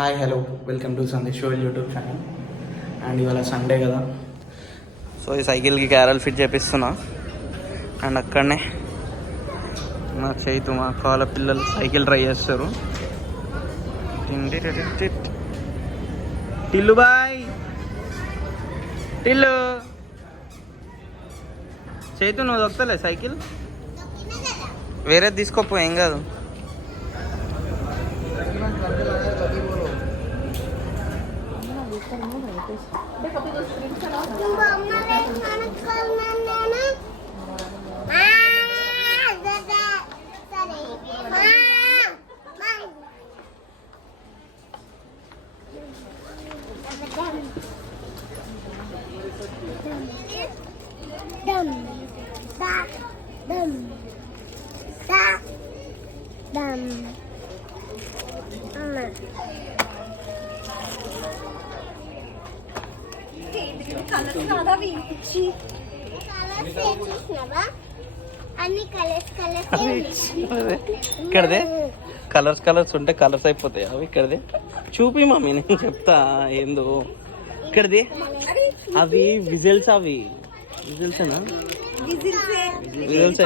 Hi hello welcome to Sandesh Shoyal YouTube channel. And ఇవాళ Sunday కదా, so ఈ సైకిల్కి క్యారల్ ఫిట్ చేపిస్తున్నా. అండ్ అక్కడనే మా చైతు మా కాల పిల్లలు సైకిల్ ట్రై చేస్తారు. టిల్లు బాయ్, టిల్లు చైతు నువ్వు దొక్కలే సైకిల్, వేరేది తీసుకోపో, ఏం కాదు. ఇక్కడదే కలర్స్ కలర్స్ ఉంటే కలర్స్ అయిపోతాయి అవి. ఇక్కడదే చూపి మమ్మీ, నేను చెప్తా ఏందో. ఇక్కడది అవి విజిల్స్, అవి విజిల్సేనా? విజిల్స్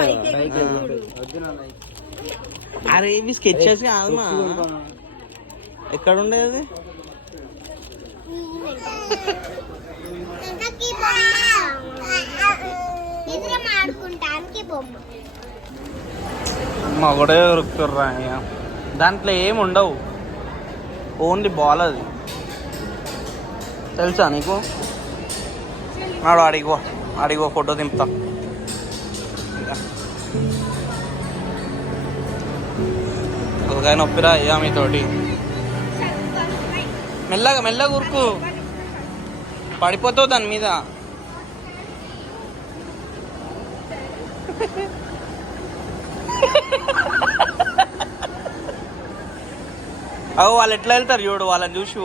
అరే ఇవి స్కెచెస్ కాదమ్మా. ఎక్కడ ఉండేది? మగడే దొరుకుతుర్రా, దాంట్లో ఏమి ఉండవు, ఓన్లీ బాల్. అది తెలుసా నీకు? నాడు అడిగో ఫోటో దింపుతా. ఒకసారి నొప్పిరా అయ్యా మీతోటి. మెల్లగా ఉరుకు, పడిపోతావు దాని మీద. అవు వాళ్ళు ఎట్లా వెళ్తారు చూడు, వాళ్ళని చూసి.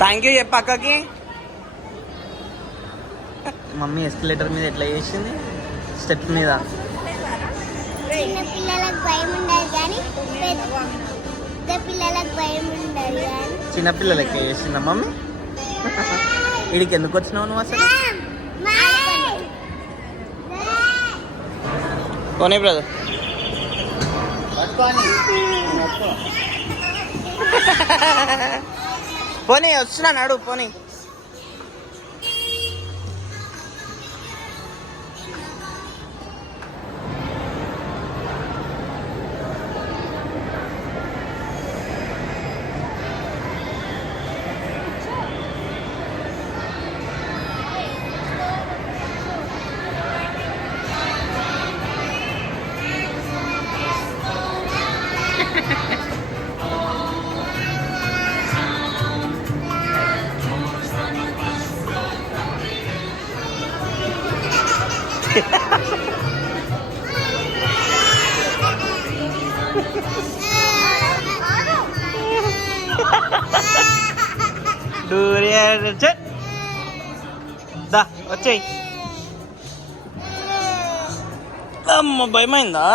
థ్యాంక్ యూ చెప్పు అక్కకి. మమ్మీ ఎస్కలేటర్ మీద ఎట్లా చేసింది, స్టెప్ మీద. చిన్న పిల్లలకు భయం ఉండదు కానీ పెద్ద పిల్లలకు భయం ఉండదు కానీ. చిన్నపిల్లలకి చేసిందా మమ్మీ? వీడికి ఎందుకు వచ్చినావు నువ్వు అసలు? పోనీ బ్రదర్, పోనీ వస్తున్నా నాడు, పోనీ. దా వచ్చేయి. అమ్మ భయమైందా?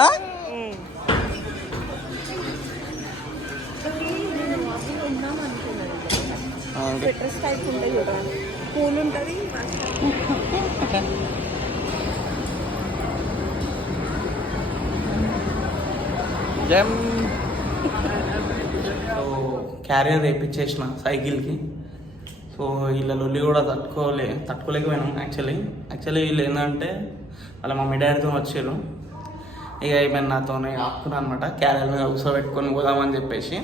క్యారియర్ వేయించేసిన సైకిల్కి. సో వీళ్ళ లొల్లి కూడా తట్టుకోలేకపోయినాం. యాక్చువల్లీ వీళ్ళు ఏంటంటే వాళ్ళ మమ్మీ డాడీతో వచ్చారు. ఇక ఈమె నాతో ఆపుకున్నాను అనమాట, క్యారియర్ మీద కూర్చోబెట్టుకొని పోదామని చెప్పేసి.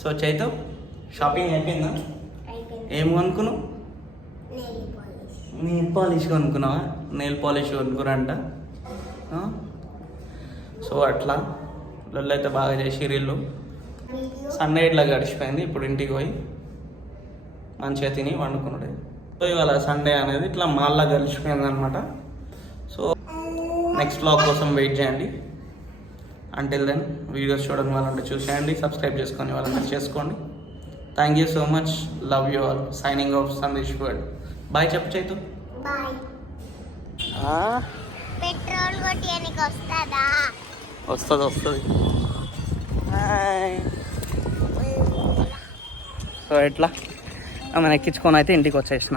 సో చైతు షాపింగ్ అయిపోయిందా? ఏం కొనుక్కున్నావు? నెయిల్ పాలిష్ కొనుక్కున్నావా? నెయిల్ పాలిష్ కొనుక్కురంట. సో అట్లా లొల్లి అయితే బాగా చేసి వీళ్ళు. సండే ఇట్లా గడిచిపోయింది. ఇప్పుడు ఇంటికి పోయి మంచిగా తిని వండుకున్నాడు. సో ఇవాళ సండే అనేది ఇట్లా మాల్లా గడిచిపోయింది అనమాట. సో నెక్స్ట్ వ్లాగ్ కోసం వెయిట్ చేయండి. అంటిల్ దెన్ వీడియోస్ చూడడం వాళ్ళంటే చూసేయండి, సబ్స్క్రైబ్ చేసుకొని వాళ్ళంటే చేసుకోండి. Thank you so much, love you all. Signing off Sandesh word. Bye చెప్పు చైతు. బాయ్. పెట్రోల్ కొట్టియానికి వస్తుందా? వస్తుంది. సో ఎట్లా ఆమెను ఎక్కించుకొని అయితే ఇంటికి వచ్చేసిన.